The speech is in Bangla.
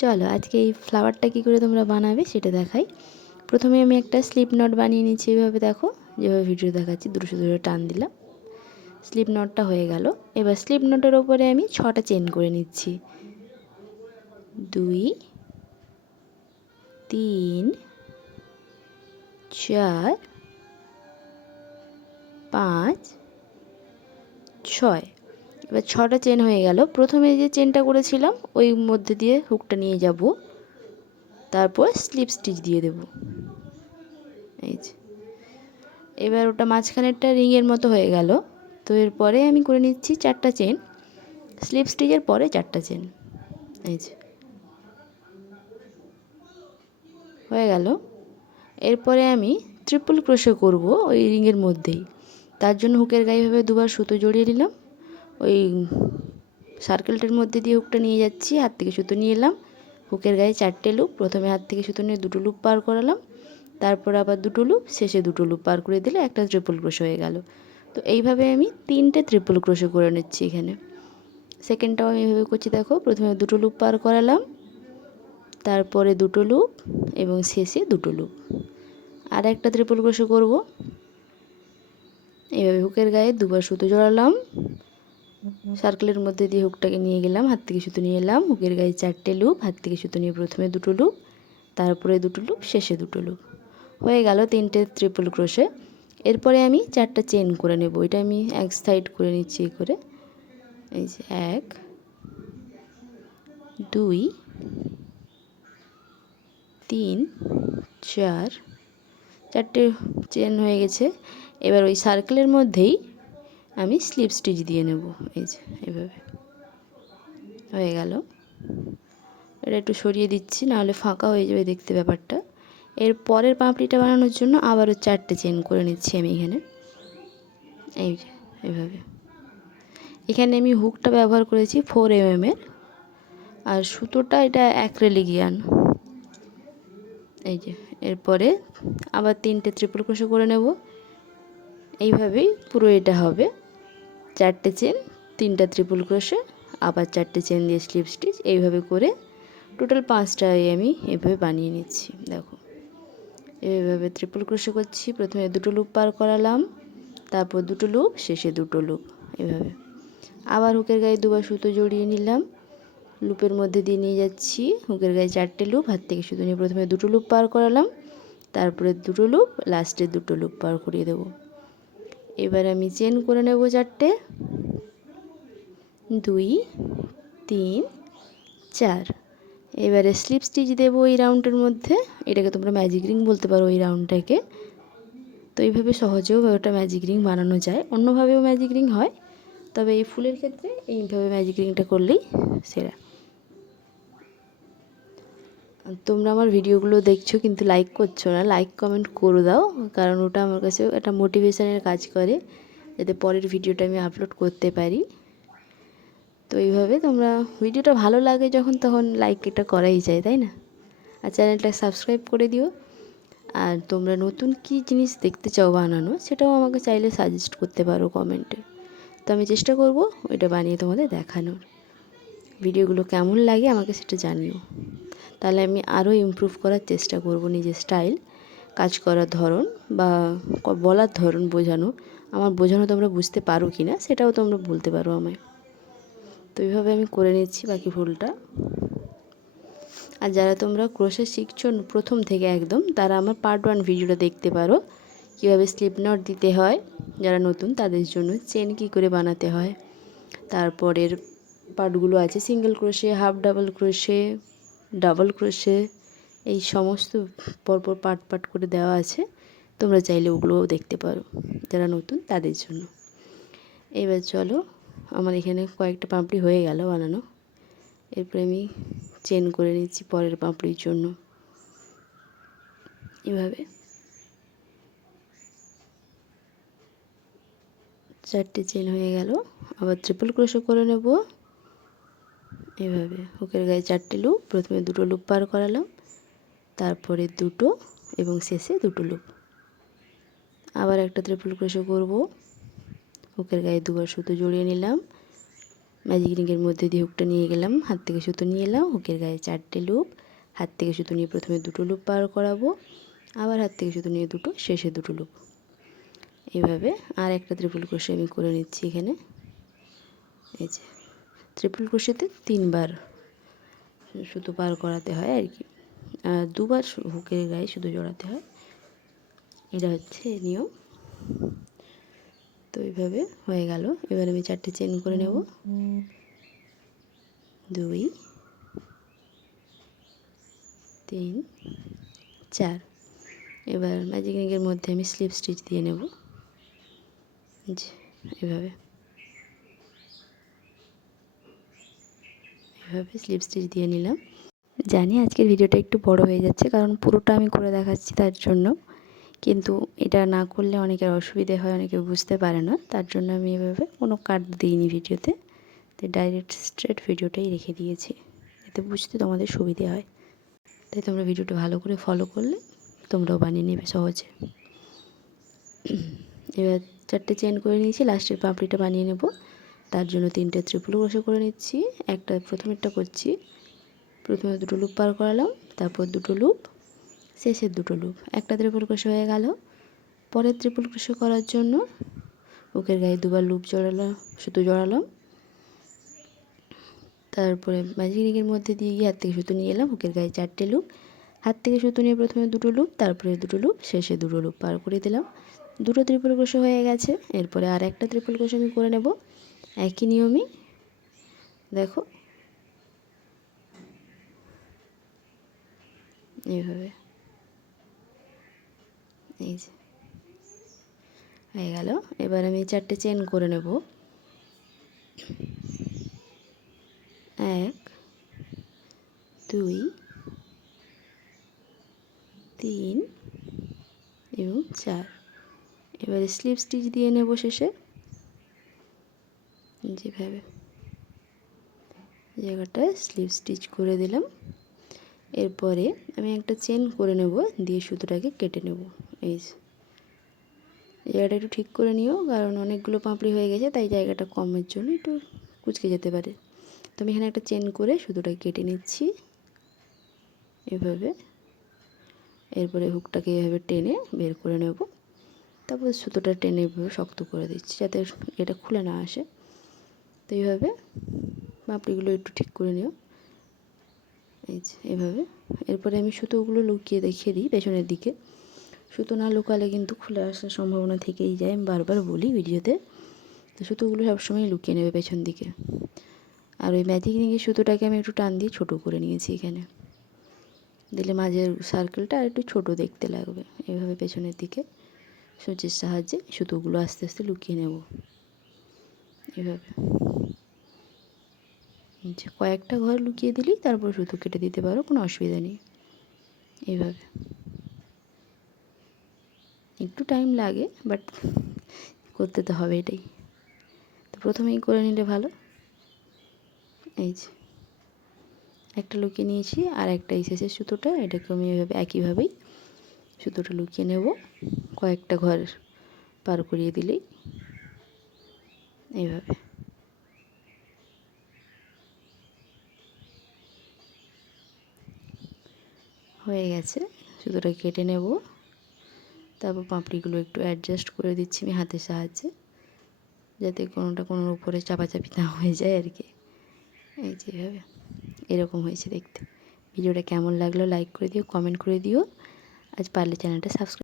চলো আজকে এই ফ্লাওয়ারটা কী করে তোমরা বানাবে সেটা দেখাই। প্রথমে আমি একটা স্লিপ নট বানিয়ে নিচ্ছি, এইভাবে দেখো যেভাবে ভিডিও দেখাচ্ছি, দুটো ধরে টান দিলাম, স্লিপ নটটা হয়ে গেল। এবার স্লিপ নটের ওপরে আমি 6টা চেন করে নিচ্ছি। 2 3 4 5 6। এবার 6টা চেন হয়ে গেল। প্রথমে যে চেনটা করেছিলাম ওই মধ্যে দিয়ে হুকটা নিয়ে যাব, তারপর স্লিপ স্টিচ দিয়ে দেব। এই যে এবার ওটা মাঝখানেরটা রিংয়ের মতো হয়ে গেল। তো এরপরে আমি করে নিচ্ছি 4টা চেন, স্লিপ স্টিচের পরে 4টা চেন। এই যে হয়ে গেল। এরপরে আমি ট্রিপল ক্রোশে করব ওই রিংয়ের মধ্যেই। তার জন্য হুকের গায়ে ভাবে দুবার সুতো জড়িয়ে নিলাম, ওই সার্কেলটার মধ্যে দিয়ে হুকটা নিয়ে যাচ্ছি, হাত থেকে সুতো নিয়ে এলাম, হুকের গায়ে 4টে লুপ, প্রথমে হাত থেকে সুতো নিয়ে 2টো লুপ পার করালাম, তারপর আবার 2টো লুপ, শেষে 2টো লুপ পার করে দিলে একটা ট্রিপল ক্রোশে হয়ে গেল। তো এইভাবে আমি 3টে ট্রিপল ক্রোশে করে নিচ্ছি। এখানে সেকেন্ডটাও আমি এইভাবে করছি, দেখো প্রথমে 2টো লুপ পার করালাম, তারপরে 2টো লুপ এবং শেষে 2টো লুপ, আর একটা ট্রিপল ক্রোশে করব। এইভাবে হুকের গায়ে দুবার সুতো জড়ালাম, সার্কেলের মধ্যে দিয়ে হুকটাকে নিয়ে গেলাম, হাত থেকে সুতো নিয়ে এলাম, হুকের গায়ে 4টে লুপ, হাত থেকে সুতো নিয়ে প্রথমে 2টো লুপ, তারপরে 2টো লুপ, শেষে 2টো লুপ, হয়ে গেল 3টে ট্রিপল ক্রোশে। এরপরে আমি 4টা চেন করে নেব। এটা আমি এক সাইড করে নিচ্ছি এই করে। এই যে 1 2 3 4, 4টে চেন হয়ে গেছে। এবার ওই সার্কেলের মধ্যেই আমি স্লিপ স্টিচ দিয়ে নেব। এই যে এভাবে হয়ে গেল। এটা একটু সরিয়ে দিচ্ছি, নাহলে ফাঁকা হয়ে যাবে দেখতে ব্যাপারটা। এর পরের পাপড়িটা বানানোর জন্য আবারও 4টে চেন করে নিচ্ছি আমি এখানে। এই যে এভাবে। এখানে আমি হুকটা ব্যবহার করেছি 4mm এর, আর সুতোটা এটা অ্যাক্রিলিক। এই যে এরপরে আবার 3টে ট্রিপল ক্রোশে করে নেব। এইভাবেই পুরো এটা হবে, 4টে চেন, 3টা ট্রিপল ক্রোশে, আবার 4টে চেন দিয়ে স্লিপ স্টিচ, এইভাবে করে টোটাল 5টাই আমি এভাবে বানিয়ে নিচ্ছি। দেখো এইভাবে ট্রিপল ক্রোশে করছি, প্রথমে 2টো লুপ পার করালাম, তারপর 2টো লুপ, শেষে 2টো লুপ, এভাবে আবার হুকের গায়ে দুবার সুতো জড়িয়ে নিলাম, লুপের মধ্যে দিয়ে নিয়ে যাচ্ছি, হুকের গায়ে 4টে লুপ, হাত থেকে সুতো নিয়ে প্রথমে 2টো লুপ পার করালাম, তারপরে 2টো লুপ, লাস্টে 2টো লুপ পার করিয়ে দেব। এবার আমি চেন করে নেব 4টে, 2 3 4। এবারে স্লিপ স্টিচ দেবো এই রাউন্ডের মধ্যে। এটাকে তোমরা ম্যাজিক রিং বলতে পারো এই রাউন্ডটাকে। তো এইভাবে সহজেও ওটা ম্যাজিক রিং বানানো যায়, অন্যভাবেও ম্যাজিক রিং হয়, তবে এই ফুলের ক্ষেত্রে এইভাবে ম্যাজিক রিংটা করলেই সেরা। তোমরা আমার ভিডিওগুলো দেখছো কিন্তু লাইক করছো না, লাইক কমেন্ট করে দাও, কারণ ওটা আমার কাছে একটা মোটিভেশনের কাজ করে, যাতে পরের ভিডিওটা আমি আপলোড করতে পারি। তো এইভাবে তোমরা ভিডিওটা ভালো লাগে যখন, তখন লাইক এটা করাই যায়, তাই না? আর চ্যানেলটা সাবস্ক্রাইব করে দিও। আর তোমরা নতুন কী জিনিস দেখতে চাও বানানো, সেটাও আমাকে চাইলে সাজেস্ট করতে পারো কমেন্টে। তো আমি চেষ্টা করব ওইটা বানিয়ে তোমাদের দেখানোর। ভিডিওগুলো কেমন লাগে আমাকে সেটা জানিও, তাহলে আমি আরও ইমপ্রুভ করার চেষ্টা করব নিজের স্টাইল, কাজ করার ধরন বা বলার ধরন, আমার বোঝানো তোমরা বুঝতে পারো কি না সেটাও তোমরা বলতে পারো আমায়। তো এইভাবে আমি করে নিচ্ছি বাকি ফুলটা। আর যারা তোমরা ক্রোশে শিখছো প্রথম থেকে একদম, তারা আমার পার্ট 1 ভিডিওটা দেখতে পারো, কীভাবে স্লিপ নট দিতে হয় যারা নতুন তাদের জন্য, চেন কী করে বানাতে হয়, তারপরের পার্টগুলো আছে single crochet, half double crochet, double crochet, এই সমস্ত পরপর পার্ট পার্ট করে দেওয়া আছে, তোমরা চাইলে ওগুলোও দেখতে পারো যারা নতুন তাদের জন্য। এবার চলো, আমার এখানে কয়েকটা পাপড়ি হয়ে গেল বানানো। এরপরে আমি চেন করে নিচ্ছি পরের পাপড়ির জন্য। এভাবে 4টে চেন হয়ে গেল, আবার ট্রিপল ক্রোশে করে নেব। এভাবে হুকের গায়ে 4টে লুপ, প্রথমে 2টো লুপ পার করালাম, তারপরে 2টো এবং শেষে 2টো লুপ, আবার একটা ট্রিপল ক্রোশে করব, হুকের গায়ে দুবার সুতো জড়িয়ে নিলাম, ম্যাজিক রিংয়ের মধ্যে দিয়ে হুকটা নিয়ে গেলাম, হাত থেকে সুতো নিয়ে এলাম, হুকের গায়ে 4টে লুপ, হাত থেকে সুতো নিয়ে প্রথমে 2টো লুপ পার করাবো, আবার হাত থেকে সুতো নিয়ে 2টো, শেষে 2টো লুপ। এইভাবে আর একটা ট্রিপল ক্রোশে আমি করে নিচ্ছি এখানে। এই যে ট্রিপল ক্রোশেতে 3বার সুতো পার করাতে হয় আর কি, 2বার হুকের গায়ে সুতো জড়াতে হয়, এটা হচ্ছে নিয়ম। তো এইভাবে হয়ে গেল। এবার আমি 4টে চেন করে নেব, 2 3 4। এবার ম্যাজিক রিংয়ের মধ্যে আমি স্লিপ স্টিচ দিয়ে নেব, এভাবে স্লিপ স্টিচ দিয়ে নিলাম। জানি আজকের ভিডিওটা একটু বড় হয়ে যাচ্ছে, কারণ পুরোটা আমি করে দেখাচ্ছি তার জন্য, কিন্তু এটা না করলে অনেকের অসুবিধে হয়, অনেকে বুঝতে পারে না, তার জন্য আমি এভাবে কোনো কাট দিইনি ভিডিওতে, তো ডাইরেক্ট স্ট্রেট ভিডিওটাই রেখে দিয়েছি, এতে বুঝতে তোমাদের সুবিধে হয়। তাই তোমরা ভিডিওটা ভালো করে ফলো করলে তোমরাও বানিয়ে নেবে সহজে। এবার 4টে চেন করে নিয়েছি, লাস্টের পাপড়িটা বানিয়ে নেব। তার জন্য 3টে ট্রিপল ক্রোশে করে নিচ্ছি। প্রথমেরটা করছি, প্রথমে 2টো লুপ পার করালাম, তারপর 2টো লুপ, শেষের 2টো লুপ, একটা ট্রিপল ক্রোশে হয়ে গেল। পরের ট্রিপল ক্রোশে করার জন্য হুকের গায়ে 2বার লুপ জড়ালাম, সুতো জড়ালাম, তারপরে ম্যাজিক রিংয়ের মধ্যে দিয়ে গিয়ে হাত থেকে সুতো নিয়ে এলাম, হুকের গায়ে 4টে লুপ, হাত থেকে সুতো নিয়ে প্রথমে 2টো লুপ, তারপরে 2টো লুপ, শেষে 2টো লুপ পার করে দিলাম। 2টো ট্রিপল ক্রোশে হয়ে গেছে। এরপরে আর একটা ট্রিপল ক্রোশে আমি করে নেব একই নিয়মই। দেখো এইভাবে, এই যে হয়ে গেল। এবার আমি 4টে চেন করে নেব, 1 2 3 এবং 4। এবারে স্লিপ স্টিচ দিয়ে নেব শেষে, যেভাবে জায়গাটায় স্লিপ স্টিচ করে দিলাম। এরপরে আমি একটা চেন করে নেব, দিয়ে সুতোটাকে কেটে নেব। এই জায়গাটা একটু ঠিক করে নিও, কারণ অনেকগুলো পাপড়ি হয়ে গেছে, তাই জায়গাটা কমের জন্য একটু কুচকে যেতে পারে। তো আমি এখানে একটা চেন করে সুতোটাকে কেটে নিচ্ছি এভাবে। এরপরে হুকটাকে এভাবে টেনে বের করে নেব, তারপর সুতোটা টেনে এভাবে শক্ত করে দিচ্ছি যাতে এটা খুলে না আসে। তো এইভাবে পাপড়িগুলো একটু ঠিক করে নিও, এই যে এভাবে। এরপরে আমি সুতোগুলো লুকিয়ে দেখিয়ে দিই পেছনের দিকে, সুতো না লুকালে কিন্তু খুলে আসার সম্ভাবনা থেকেই যায়, আমি বারবার বলি ভিডিওতে। তো সুতোগুলো সবসময় লুকিয়ে নেবে পেছন দিকে। আর ওই ম্যাজিক রিংয়ের সুতোটাকে আমি একটু টান দিয়ে ছোটো করে নিয়েছি এখানে, দিলে মাঝের সার্কেলটা আর একটু ছোটো দেখতে লাগবে। এভাবে পেছনের দিকে সূচের সাহায্যে সুতোগুলো আস্তে আস্তে লুকিয়ে নেব এভাবে। কয়েকটা ঘর লুকিয়ে দিলেই তারপর সুতো কেটে দিতে পারো, কোনো অসুবিধা নেই। এইভাবে একটু টাইম লাগে, বাট করতে তো হবে এটাই, তো প্রথমেই করে নিলে ভালো। এই যে একটা লুকিয়ে নিয়েছি, আর একটা এই শেষের সুতোটা, এটাকে আমি এভাবে একইভাবেই সুতোটা লুকিয়ে নেব, কয়েকটা ঘর পার করিয়ে দিলেই এইভাবে। হয়ে গেছে, সুতোটা কেটে নেব, তারপর পাপড়িগুলো একটু অ্যাডজাস্ট করে দিচ্ছি আমি হাতের সাহায্যে, যাতে কোনোটা কোনোর উপরে চাপাচাপি না হয়ে যায় আর কি। এই যেভাবে এরকম হয়েছে দেখতে। ভিডিওটা কেমন লাগলো লাইক করে দিও, কমেন্ট করে দিও, আজ পারলে চ্যানেলটা সাবস্ক্রাইব